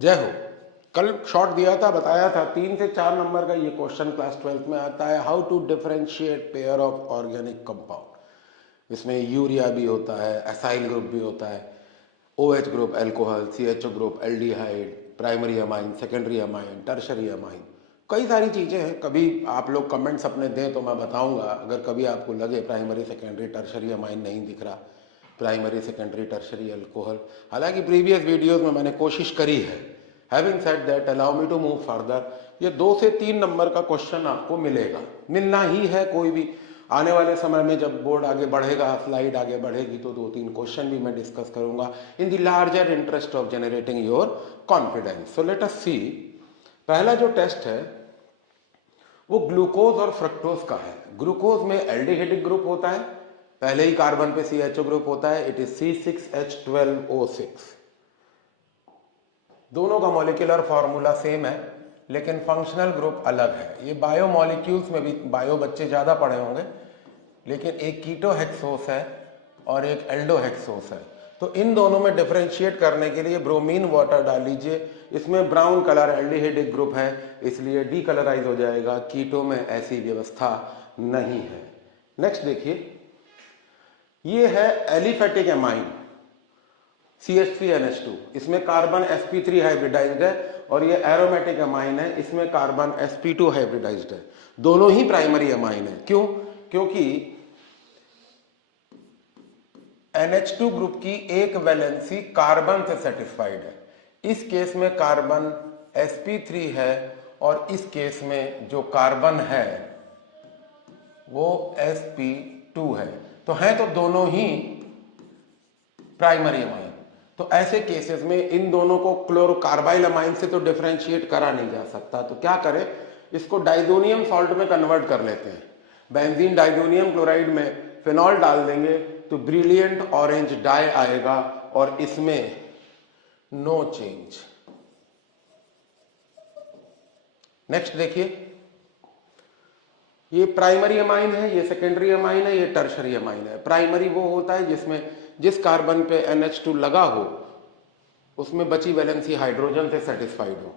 जय हो। कल शॉर्ट दिया था, बताया था 3 से 4 नंबर का ये क्वेश्चन क्लास 12th में आता है, how to differentiate pair of organic compound. इसमें यूरिया भी होता है, एसाइल ग्रुप भी होता है, OH group alcohol, CHO group aldehyde, primary amine, secondary amine, tertiary amine, कई सारी चीज़ें हैं। कभी आप लोग कमेंट्स अपने दें तो मैं बताऊंगा, अगर कभी आपको लगे प्राइमरी सेकेंडरी टर्शरी अमाइन नहीं दिख रहा, प्राइमरी सेकेंडरी टर्शरी अल्कोहल। हालांकि प्रीवियस वीडियोस में मैंने कोशिश करी है। Having said that, allow me to move further. ये 2 से 3 नंबर का क्वेश्चन आपको मिलेगा, मिलना ही है। कोई भी आने वाले समय में जब बोर्ड आगे बढ़ेगा, स्लाइड आगे बढ़ेगी, तो 2-3 क्वेश्चन भी मैं डिस्कस करूंगा in the larger interest of generating your confidence. So let us see. पहला जो टेस्ट है वो ग्लूकोज और फ्रक्टोज का है। ग्लूकोज में एल्डिहाइडिक ग्रुप होता है, पहले ही कार्बन पे CHO ग्रुप होता है, इट इज C6H12O6। दोनों का मॉलिक्यूलर फॉर्मूला सेम है, लेकिन फंक्शनल ग्रुप अलग है। ये बायो मॉलिक्यूल्स में भी बायो बच्चे ज्यादा पढ़े होंगे, लेकिन एक कीटो हेक्सोस है और एक एल्डो हेक्सोस है। तो इन दोनों में डिफरेंशिएट करने के लिए ब्रोमीन वाटर डाल लीजिए। इसमें ब्राउन कलर एल्डिहाइडिक ग्रुप है, इसलिए डीकलराइज हो जाएगा। कीटो में ऐसी व्यवस्था नहीं है। नेक्स्ट देखिए, ये है एलिफेटिक एमाइन CH3NH2। इसमें कार्बन sp3 हाइब्रिडाइज्ड है, और ये एरोमेटिक अमाइन है, इसमें कार्बन sp2 हाइब्रिडाइज्ड है। दोनों ही प्राइमरी अमाइन है। क्यों? क्योंकि NH2 ग्रुप की एक वैलेंसी कार्बन से सेटिस्फाइड है। इस केस में कार्बन sp3 है, और इस केस में जो कार्बन है वो sp2 है। तो हैं तो दोनों ही प्राइमरी अमाइन। तो ऐसे केसेस में इन दोनों को क्लोरोकार्बाइल अमाइन से तो डिफरेंशिएट करा नहीं जा सकता। तो क्या करें, इसको डाइजोनियम सॉल्ट में कन्वर्ट कर लेते हैं। बेंजीन डाइजोनियम क्लोराइड में फिनॉल डाल देंगे तो ब्रिलियंट ऑरेंज डाई आएगा, और इसमें नो चेंज। नेक्स्ट देखिए, ये प्राइमरी अमाइन है, ये सेकेंडरी अमाइन है, ये टर्शरी अमाइन है। प्राइमरी वो होता है जिसमें जिस कार्बन पे NH2 लगा हो उसमें बची वैलेंसी हाइड्रोजन से सेटिस्फाइड हो।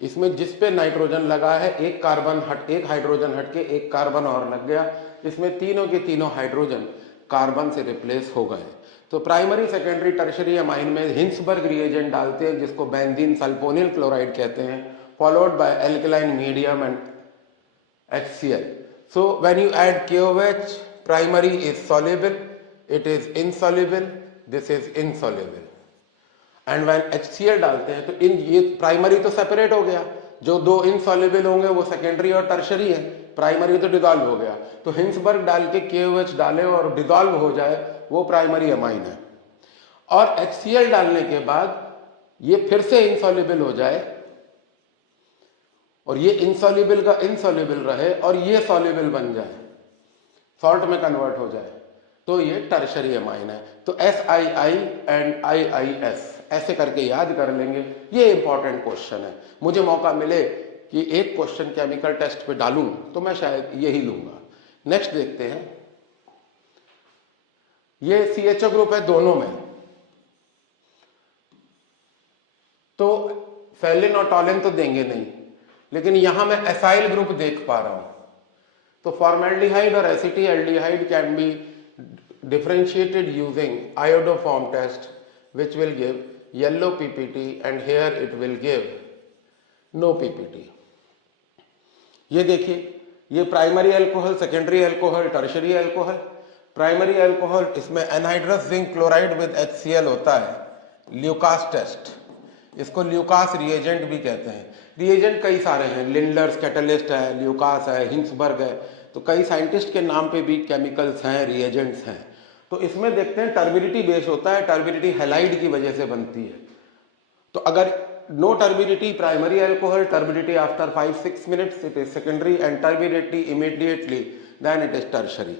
इसमें जिस पे नाइट्रोजन लगा है, एक हाइड्रोजन हट के एक कार्बन और लग गया, इसमें तीनों के तीनों हाइड्रोजन कार्बन से रिप्लेस हो गए। तो प्राइमरी सेकेंडरी टर्शरी अमाइन में हिंसबर्ग रिएजेंट डालते हैं, जिसको बेंजीन सल्फोनिल क्लोराइड कहते हैं, followed by alkaline medium and HCl. So when you add KOH, primary is soluble, it is insoluble, this is insoluble. And when HCl डालते हैं तो ये प्राइमरी तो सेपरेट हो गया, जो दो इनसॉल्युबल होंगे वो सेकेंडरी और टर्शरी है, प्राइमरी तो डिसॉल्व हो गया। तो हिंसबर्ग डाल के KOH डाले और डिसॉल्व हो जाए, वो प्राइमरी अमाइन है। और HCl डालने के बाद ये फिर से इनसॉल्युबल हो जाए, और ये इनसॉल्युबल का इनसॉल्युबल रहे, और ये सॉल्युबल बन जाए, सॉल्ट में कन्वर्ट हो जाए, तो ये टर्शरी अमाइन है। तो SII एंड IIS ऐसे करके याद कर लेंगे। ये इंपॉर्टेंट क्वेश्चन है। मुझे मौका मिले कि एक क्वेश्चन केमिकल टेस्ट पे डालूं तो मैं शायद यही लूंगा। नेक्स्ट देखते हैं, ये CHO ग्रुप है दोनों में, तो फेलिन और टॉलिन तो देंगे नहीं, लेकिन यहां मैं एसाइल ग्रुप देख पा रहा हूं। तो फॉर्मेल्डिहाइड और acetaldehyde can be differentiated using iodoform test, which will give yellow PPT and here it will give no PPT. ये देखिए, ये primary alcohol, secondary alcohol, tertiary alcohol. Primary alcohol, इसमें anhydrous zinc chloride with HCl होता है, Lucas test. इसको Lucas reagent भी कहते हैं। रिएजेंट कई सारे हैं, लिंडलर्स कैटलिस्ट है, ल्यूकास है, हिंसबर्ग है, तो कई साइंटिस्ट के नाम पे भी केमिकल्स हैं, रिएजेंट्स हैं। तो इसमें देखते हैं टर्बिडिटी बेस होता है, टर्बिडिटी हैलाइड की वजह से बनती है। तो अगर no turbidity primary alcohol, turbidity after 5-6 minutes it is secondary, and turbidity immediately then it is tertiary.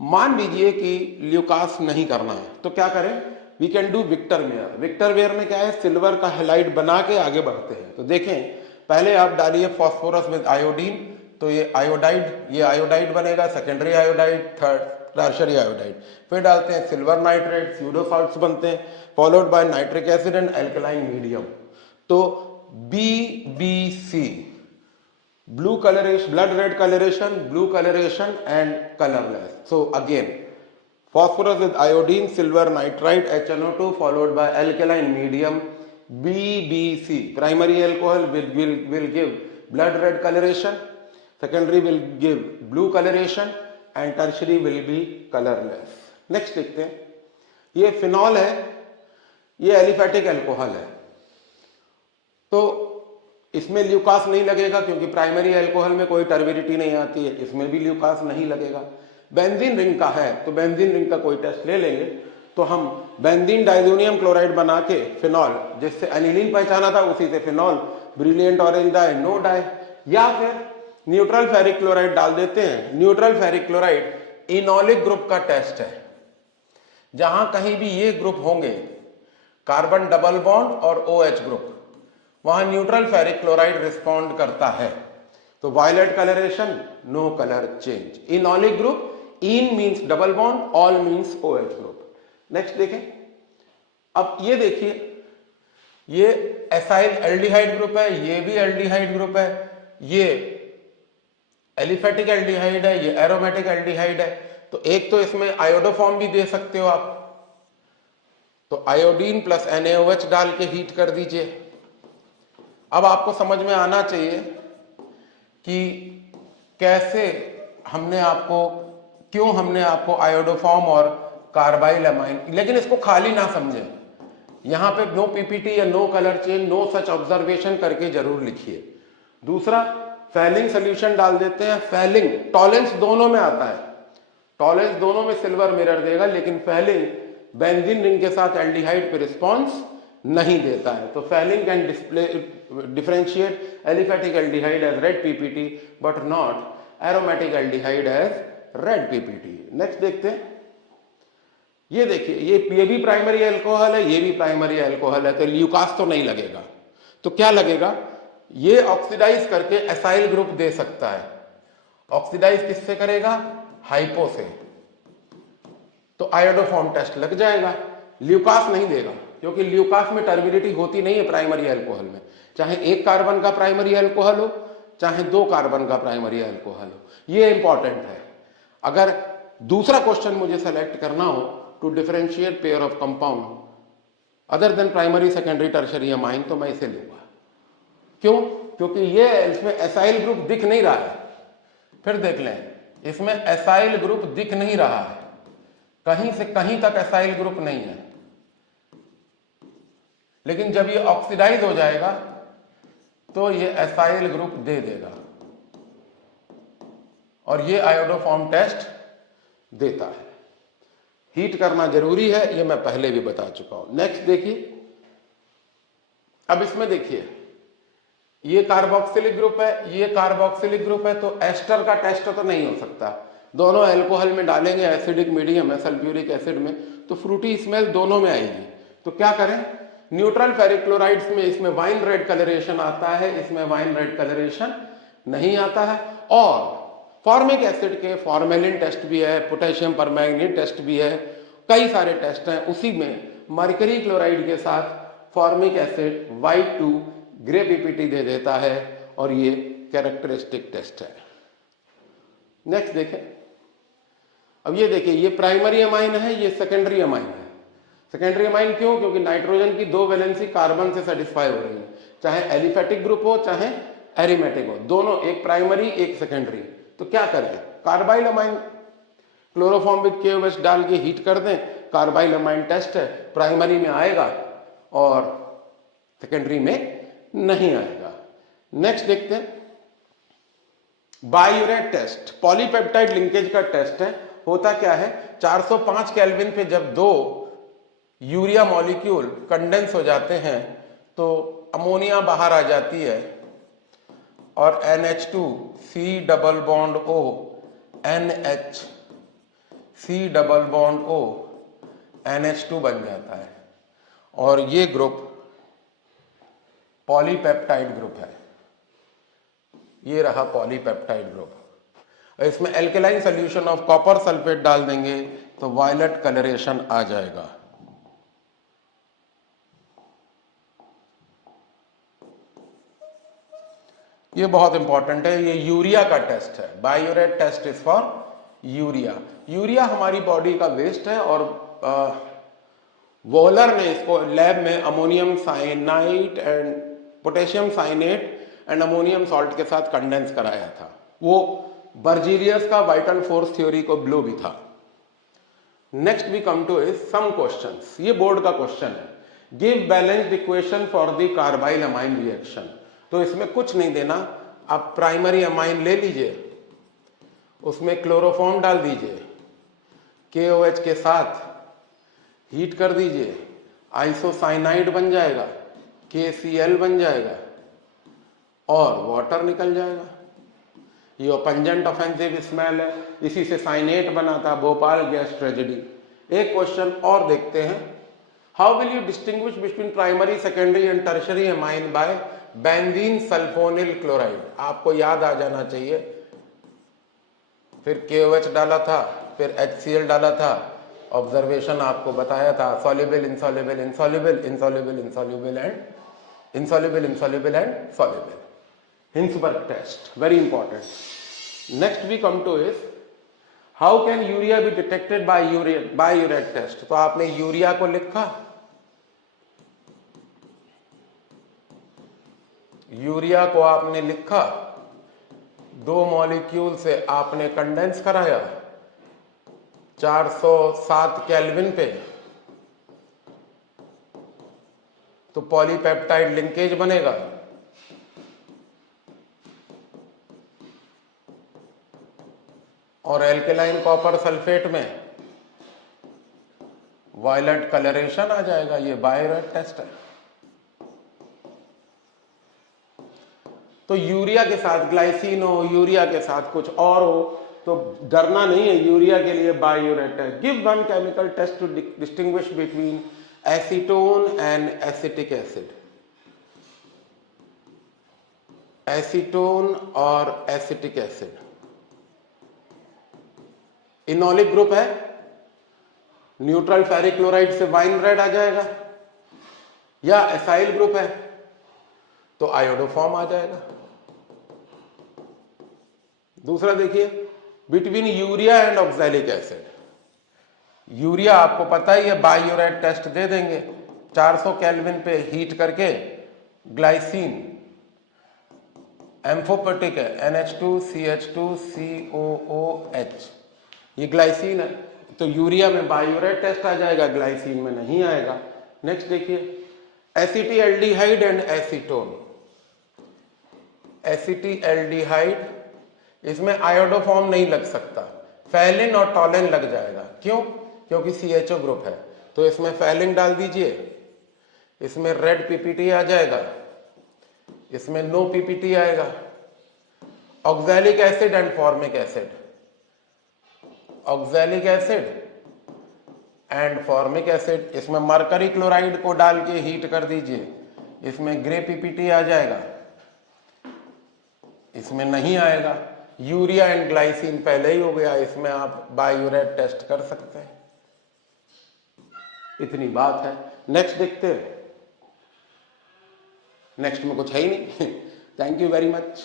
मान लीजिए कि ल्यूकास नहीं करना है, तो क्या करें? We can do Victor Meyer. Victor Meyer में क्या है, सिल्वर का हैलाइड बना के आगे बढ़ते हैं। तो देखें, पहले आप डालिए फॉस्फोरस विद आयोडीन, तो ये आयोडाइड बनेगा, secondary iodide, third tertiary iodide. फिर डालते हैं सिल्वर नाइट्रेट, स्यूडो सॉल्ट्स बनते हैं, followed by nitric acid and alkaline medium. तो BBC, blue coloration, blood red coloration, blue coloration and colorless. So again, phosphorus with iodine, silver nitride, HNO2 followed by alkaline medium BBC. Primary alcohol will give blood red coloration, secondary will give blue coloration and tertiary will be colorless. Next देखते हैं, ये phenol है, ये aliphatic alcohol है, तो इसमें Lucas नहीं लगेगा क्योंकि प्राइमरी अल्कोहल में कोई टर्बिडिटी नहीं आती है, इसमें भी ल्यूकास नहीं लगेगा। बेंजीन रिंग का है तो बेंजीन रिंग का कोई टेस्ट ले लेंगे, तो हम बेंजीन डाइजोनियम क्लोराइड बना के फिनॉल, जिससे एनिलीन पहचाना था उसी से phenol, brilliant orange dye, no dye, या फिर न्यूट्रल फेरिक क्लोराइड डाल देते हैं। Neutral ferric chloride enolic group का टेस्ट है, जहां कहीं भी ये ग्रुप होंगे कार्बन डबल बॉन्ड और OH ग्रुप, वहां न्यूट्रल फेरिक क्लोराइड रिस्पॉन्ड करता है। तो violet colouration, no colour change. Enolic group, ene means double bond, ol means OH group. Next देखें, अब ये देखिए, ये एसाइल एल्डिहाइड ग्रुप है, ये भी एल्डिहाइड ग्रुप है, ये एलिफेटिक एल्डिहाइड है, ये एरोमेटिक एल्डिहाइड है। तो एक तो इसमें आयोडोफॉर्म भी दे सकते हो आप, तो आयोडीन प्लस NaOH डाल के हीट कर दीजिए। अब आपको समझ में आना चाहिए कि कैसे क्यों हमने आपको आयोडोफॉर्म और कार्बाइल अमाइन, लेकिन इसको खाली ना समझें, यहां पे नो PPT या no colour change, no such observation करके जरूर लिखिए। दूसरा, फैलिंग सोल्यूशन डाल देते हैं। फैलिंग टॉलेंस दोनों में आता है, टॉलेंस दोनों में सिल्वर मिरर देगा, लेकिन फैलिंग बेंजीन रिंग के साथ एल्डिहाइड पे रिस्पॉन्स नहीं देता है। तो Fehling can differentiate aliphatic aldehyde as red PPT but not aromatic aldehyde as red PPT। Next देखते हैं, ये देखिए, ये भी प्राइमरी अल्कोहल है, ये भी प्राइमरी अल्कोहल है, तो ल्यूकास तो नहीं लगेगा। तो क्या लगेगा, ये ऑक्सीडाइज करके एसाइल ग्रुप दे सकता है। ऑक्सीडाइज किससे करेगा, हाइपो से, तो आयोडोफॉर्म टेस्ट लग जाएगा। ल्यूकास नहीं देगा क्योंकि ल्यूकास में टर्बिडिटी होती नहीं है प्राइमरी अल्कोहल में, चाहे एक कार्बन का प्राइमरी अल्कोहल हो चाहे 2 कार्बन का प्राइमरी अल्कोहल हो। ये इंपॉर्टेंट है। अगर दूसरा क्वेश्चन मुझे सेलेक्ट करना हो to differentiate pair of compound other than primary secondary tertiary amine, तो मैं इसे लूंगा। क्यों, क्योंकि ये इसमें एसाइल ग्रुप दिख नहीं रहा है। फिर देख लें, इसमें एसाइल ग्रुप दिख नहीं रहा है, कहीं से कहीं तक एसाइल ग्रुप नहीं है, लेकिन जब ये ऑक्सीडाइज हो जाएगा तो ये एसाइल ग्रुप दे देगा और ये आयोडोफॉर्म टेस्ट देता है। हीट करना जरूरी है, ये मैं पहले भी बता चुका हूं। नेक्स्ट देखिए, अब इसमें देखिए, ये कार्बोक्सिलिक ग्रुप है, ये कार्बोक्सिलिक ग्रुप है, तो एस्टर का टेस्ट तो नहीं हो सकता। दोनों अल्कोहल में डालेंगे, एसिडिक मीडियम है, सल्फ्यूरिक एसिड में, तो फ्रूटी स्मेल दोनों में आएगी। तो क्या करें, न्यूट्रल फेरिक क्लोराइड्स में इसमें वाइन रेड कलरेशन आता है, इसमें वाइन रेड कलरेशन नहीं आता है। और फॉर्मिक एसिड के फॉर्मेलिन टेस्ट भी है, पोटेशियम परमैंगनीट टेस्ट भी है, कई सारे टेस्ट हैं। उसी में मरकरी क्लोराइड के साथ formic acid Y2 grey PPT दे देता है और ये कैरेक्टरिस्टिक टेस्ट है। नेक्स्ट देखें, अब ये देखिए, ये प्राइमरी अमाइन है, ये सेकेंडरी अमाइन है। सेकेंडरी अमाइन क्यों, क्योंकि नाइट्रोजन की 2 वैलेंसी कार्बन से सेटिस्फाई हो रही है, चाहे एलिफेटिक ग्रुप हो चाहे एरिमेटिक हो, दोनों, एक प्राइमरी एक सेकेंडरी। तो क्या करें, carbyl amine chloroform with KOH डाल के हीट कर दें, कार्बाइल अमाइन टेस्ट है, प्राइमरी में आएगा और सेकेंडरी में नहीं आएगा। नेक्स्ट देखते हैं, बायूरेट टेस्ट, पॉलीपेप्टाइड लिंकेज का टेस्ट है। होता क्या है, 405 केल्विन पे जब 2 यूरिया मॉलिक्यूल कंडेंस हो जाते हैं तो अमोनिया बाहर आ जाती है और NH2 C double bond O NH C double bond O NH2 बन जाता है और ये ग्रुप पॉलीपेप्टाइड ग्रुप है। ये रहा पॉलीपेप्टाइड ग्रुप। इसमें alkaline solution of copper sulphate डाल देंगे तो वायलेट कलरेशन आ जाएगा। ये बहुत इंपॉर्टेंट है, ये यूरिया का टेस्ट है। Biuret test is for urea. Urea हमारी बॉडी का वेस्ट है और वॉलर ने इसको लैब में ammonium cyanide and potassium cyanate and ammonium salt के साथ कंडेंस कराया था। वो बर्जीलियस का वाइटल फोर्स थ्योरी को ब्लो भी था। Next we come to is some questions. ये बोर्ड का क्वेश्चन है, give balanced equation for the carbylamine reaction. तो इसमें कुछ नहीं देना, आप प्राइमरी अमाइन ले लीजिए, उसमें क्लोरोफॉर्म डाल दीजिए, KOH के साथ हीट कर दीजिए, आइसोसाइनाइड बन जाएगा, KCl बन जाएगा और वाटर निकल जाएगा। ये पंजेंट ऑफेंसिव स्मेल है, इसी से साइनेट बना था, भोपाल गैस ट्रेजेडी। एक क्वेश्चन और देखते हैं, how will you distinguish between primary secondary and tertiary amine by benzene sulphonyl chloride. आपको याद आ जाना चाहिए, फिर KOH डाला था, फिर HCl डाला था, ऑब्जर्वेशन आपको बताया था, soluble insoluble insoluble insoluble insoluble and insoluble insoluble and soluble. Hinsberg test, very important. Next we come to is how can urea be detected by biuret test. तो आपने यूरिया को लिखा, यूरिया को आपने लिखा, 2 मॉलिक्यूल से आपने कंडेंस कराया 407 केल्विन पे, तो पॉलीपेप्टाइड लिंकेज बनेगा। और एल्केलाइन कॉपर सल्फेट में वायलेट कलरेशन आ जाएगा। ये बायोरेट टेस्ट है। तो यूरिया के साथ ग्लाइसिन हो, यूरिया के साथ कुछ और हो, तो डरना नहीं है, यूरिया के लिए बायोरेट है। Give one chemical test to distinguish between acetone and acetic acid. Acetone और एसिटिक एसिड इनोलिक ग्रुप है, न्यूट्रल फेरिक क्लोराइड से वाइन रेड आ जाएगा, या एसाइल ग्रुप है तो आयोडोफॉर्म आ जाएगा। दूसरा देखिए, between urea and oxalic acid. Urea आपको पता ही है, बायोरेट टेस्ट दे देंगे, 400 केल्विन पे हीट करके ग्लाइसिन एम्फोपेटिक है, NH2CH2COOH, ये ग्लाइसिन है, तो यूरिया में बायोरेट टेस्ट आ जाएगा, ग्लाइसिन में नहीं आएगा। नेक्स्ट देखिए, एसिटिल्डिहाइड एंड एसीटोन। एसिटिल्डिहाइड, इसमें आयोडोफॉर्म नहीं लग सकता, फैलिन और टॉलिन लग जाएगा। क्यों? क्योंकि CHO ग्रुप है, तो इसमें फैलिन डाल दीजिए, इसमें रेड PPT आ जाएगा, इसमें नो PPT आएगा। Oxalic acid and formic acid, oxalic acid and formic acid, इसमें मरकरी क्लोराइड को डाल के हीट कर दीजिए, इसमें ग्रे PPT आ जाएगा, इसमें नहीं आएगा। यूरिया एंड ग्लाइसिन पहले ही हो गया, इसमें आप बायोरेट टेस्ट कर सकते हैं। इतनी बात है। नेक्स्ट देखते हैं। नेक्स्ट में कुछ है ही नहीं। Thank you very much.